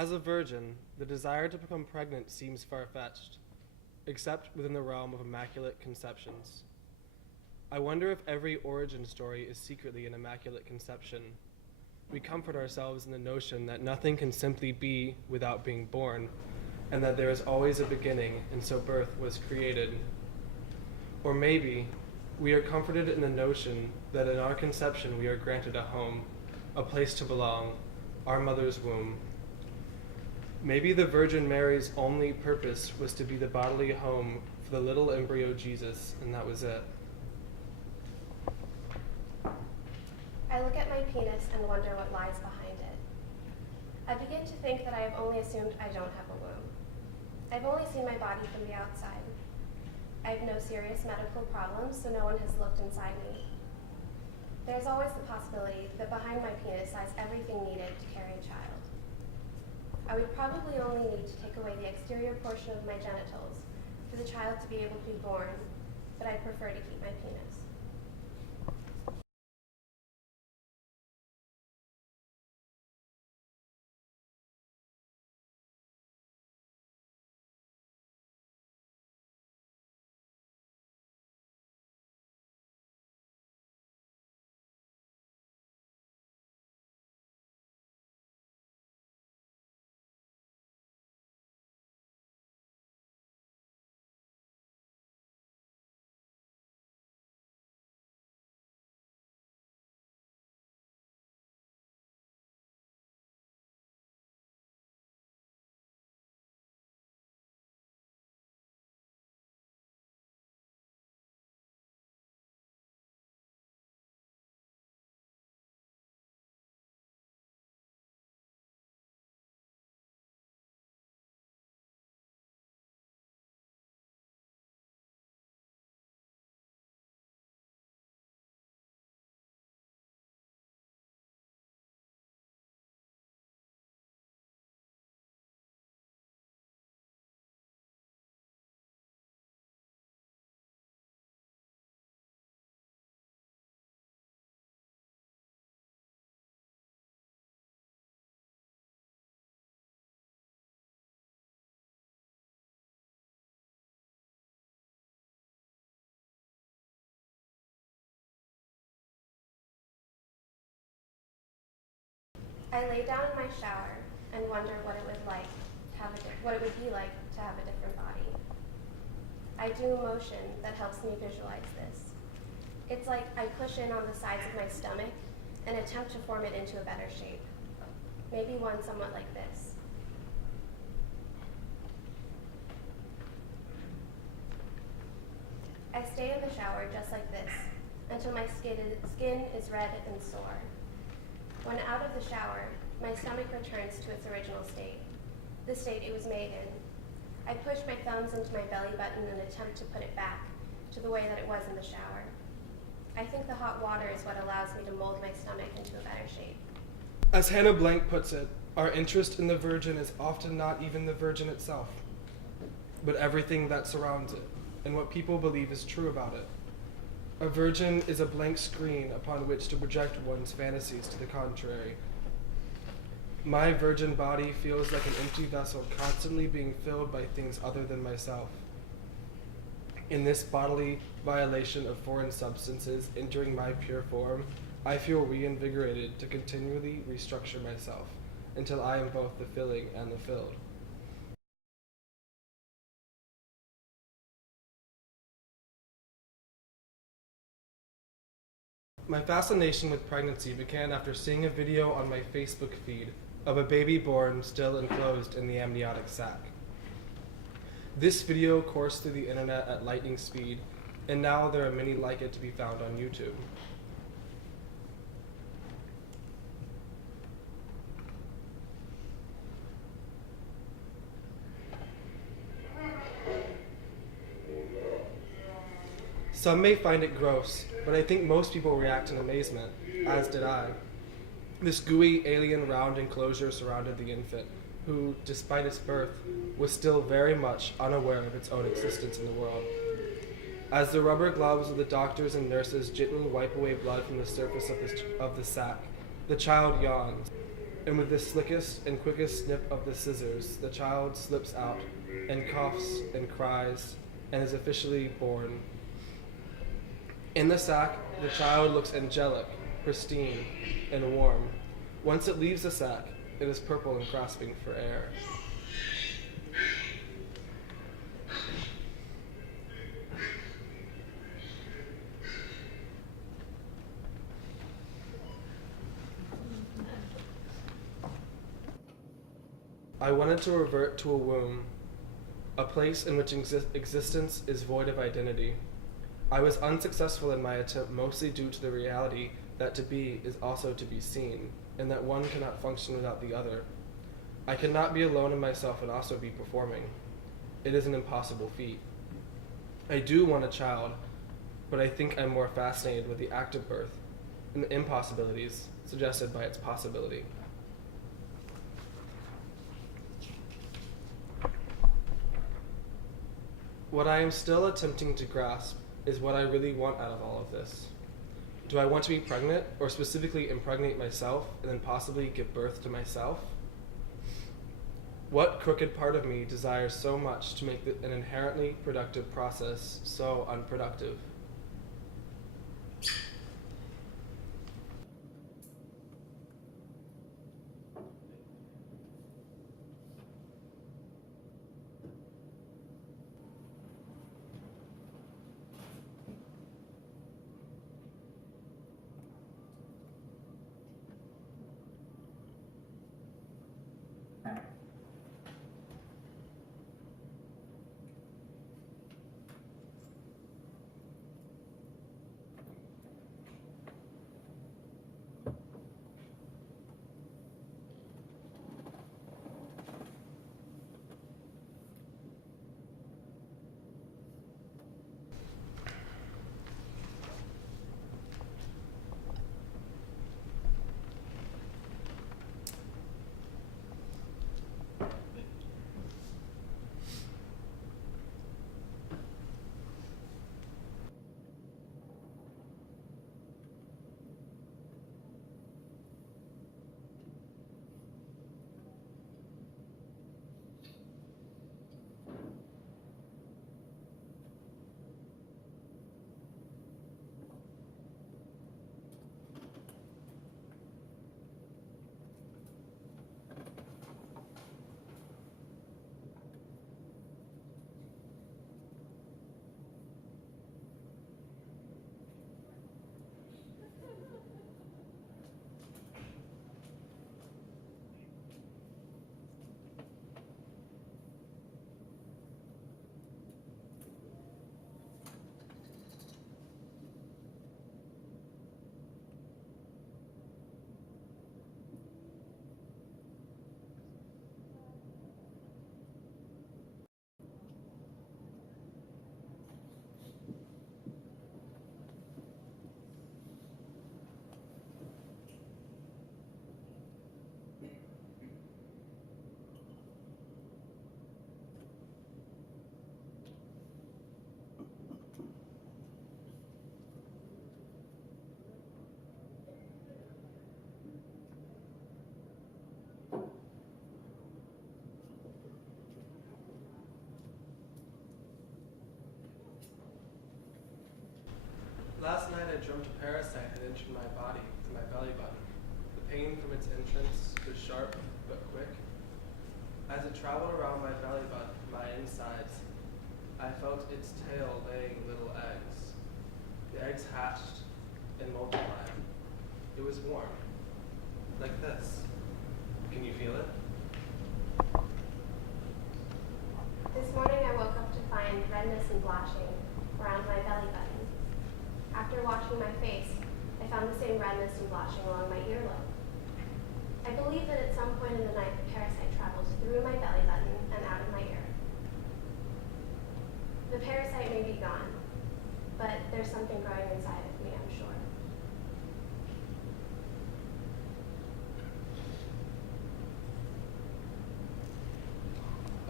As a virgin, the desire to become pregnant seems far-fetched, except within the realm of immaculate conceptions. I wonder if every origin story is secretly an immaculate conception. We comfort ourselves in the notion that nothing can simply be without being born, and that there is always a beginning, and so birth was created. Or maybe we are comforted in the notion that in our conception we are granted a home, a place to belong, our mother's womb. Maybe the Virgin Mary's only purpose was to be the bodily home for the little embryo Jesus, and that was it. I look at my penis and wonder what lies behind it. I begin to think that I have only assumed I don't have a womb. I've only seen my body from the outside. I have no serious medical problems, so no one has looked inside me. There's always the possibility that behind my penis lies everything needed to carry a child. I would probably only need to take away the exterior portion of my genitals for the child to be able to be born, but I'd prefer to keep my penis. I lay down in my shower and wonder what it would be like to have a different body. I do a motion that helps me visualize this. It's like I push in on the sides of my stomach and attempt to form it into a better shape. Maybe one somewhat like this. I stay in the shower just like this until my skin is red and sore. When out of the shower, my stomach returns to its original state, the state it was made in. I push my thumbs into my belly button and attempt to put it back to the way that it was in the shower. I think the hot water is what allows me to mold my stomach into a better shape. As Hannah Blank puts it, our interest in the Virgin is often not even the Virgin itself, but everything that surrounds it, and what people believe is true about it. A virgin is a blank screen upon which to project one's fantasies to the contrary. My virgin body feels like an empty vessel constantly being filled by things other than myself. In this bodily violation of foreign substances entering my pure form, I feel reinvigorated to continually restructure myself until I am both the filling and the filled. My fascination with pregnancy began after seeing a video on my Facebook feed of a baby born still enclosed in the amniotic sac. This video coursed through the internet at lightning speed, and now there are many like it to be found on YouTube. Some may find it gross, but I think most people react in amazement, as did I. This gooey, alien, round enclosure surrounded the infant, who, despite its birth, was still very much unaware of its own existence in the world. As the rubber gloves of the doctors and nurses gently wipe away blood from the surface of the sac, the child yawns. And with the slickest and quickest snip of the scissors, the child slips out and coughs and cries and is officially born. In the sack, the child looks angelic, pristine, and warm. Once it leaves the sack, it is purple and grasping for air. I wanted to revert to a womb, a place in which existence is void of identity. I was unsuccessful in my attempt mostly due to the reality that to be is also to be seen, and that one cannot function without the other. I cannot be alone in myself and also be performing. It is an impossible feat. I do want a child, but I think I'm more fascinated with the act of birth and the impossibilities suggested by its possibility. What I am still attempting to grasp is what I really want out of all of this. Do I want to be pregnant, or specifically impregnate myself and then possibly give birth to myself? What crooked part of me desires so much to make an inherently productive process so unproductive? Last night I dreamt a parasite had entered my body through my belly button. The pain from its entrance was sharp but quick. As it traveled around my belly button, my insides, I felt its tail laying little eggs. The eggs hatched and multiplied. It was warm, like this. Can you feel it? This morning I woke up to find redness and blotching around my belly button. After washing my face, I found the same redness and blotching along my earlobe. I believe that at some point in the night the parasite travels through my belly button and out of my ear. The parasite may be gone, but there's something growing inside of me, I'm sure.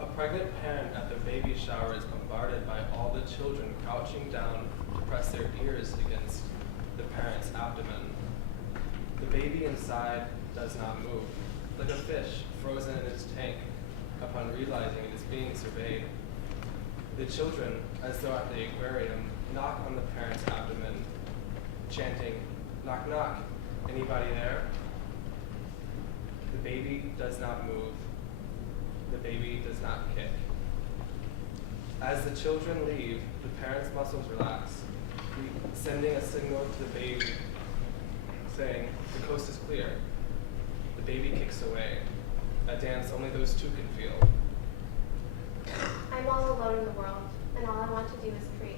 A pregnant parent at the baby shower is bombarded by all the children crouching down to press their ears against the parent's abdomen. The baby inside does not move. like a fish frozen in its tank upon realizing it is being surveyed. The children, as though at the aquarium, knock on the parent's abdomen, chanting, "Knock, knock, anybody there?" The baby does not move. The baby does not kick. As the children leave, the parent's muscles relax, sending a signal to the baby, saying, "The coast is clear." The baby kicks away, a dance only those two can feel. I'm all alone in the world, and all I want to do is create.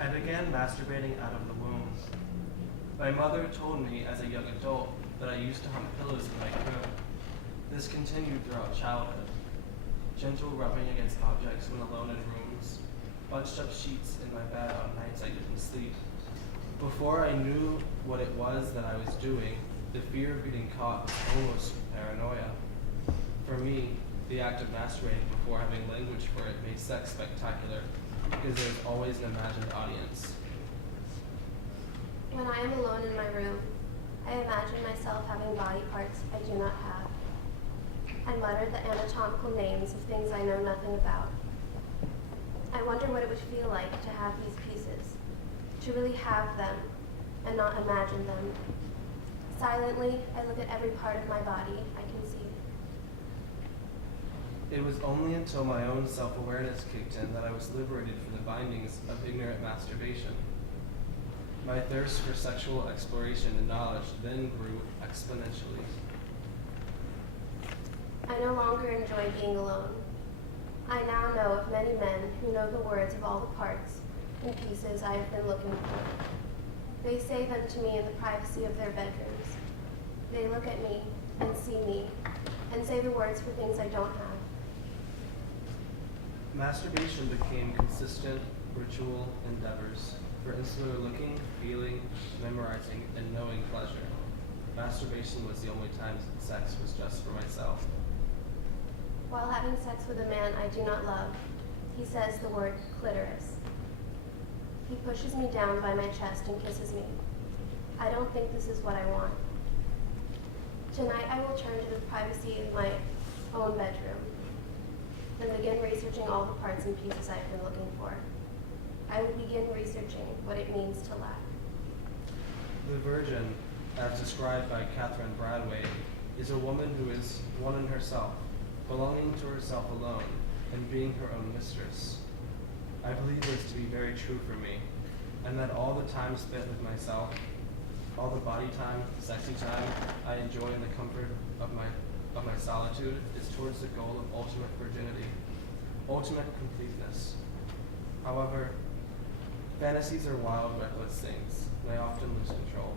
I began masturbating out of the womb. My mother told me as a young adult that I used to hump pillows in my crib. This continued throughout childhood. Gentle rubbing against objects when alone in rooms, bunched up sheets in my bed on nights I didn't sleep. Before I knew what it was that I was doing, the fear of getting caught was almost paranoia. For me, the act of masturbating before having language for it made sex spectacular, because there's always an imagined audience. When I am alone in my room, I imagine myself having body parts I do not have. I mutter the anatomical names of things I know nothing about. I wonder what it would feel like to have these pieces, to really have them and not imagine them. Silently, I look at every part of my body I can see. It was only until my own self-awareness kicked in that I was liberated from the bindings of ignorant masturbation. My thirst for sexual exploration and knowledge then grew exponentially. I no longer enjoy being alone. I now know of many men who know the words of all the parts and pieces I have been looking for. They say them to me in the privacy of their bedrooms. They look at me and see me and say the words for things I don't have. Masturbation became consistent ritual endeavors for insular looking, feeling, memorizing, and knowing pleasure. Masturbation was the only time sex was just for myself. While having sex with a man I do not love, he says the word clitoris. He pushes me down by my chest and kisses me. I don't think this is what I want. Tonight I will turn to the privacy of my own bedroom and begin researching all the parts and pieces I've been looking for. I will begin researching what it means to lack. The Virgin, as described by Catherine Bradway, is a woman who is one in herself, belonging to herself alone, and being her own mistress. I believe this to be very true for me, and that all the time spent with myself, all the body time, sexy time I enjoy in the comfort of my solitude is towards the goal of ultimate virginity, ultimate completeness. However, fantasies are wild, reckless things, and I often lose control.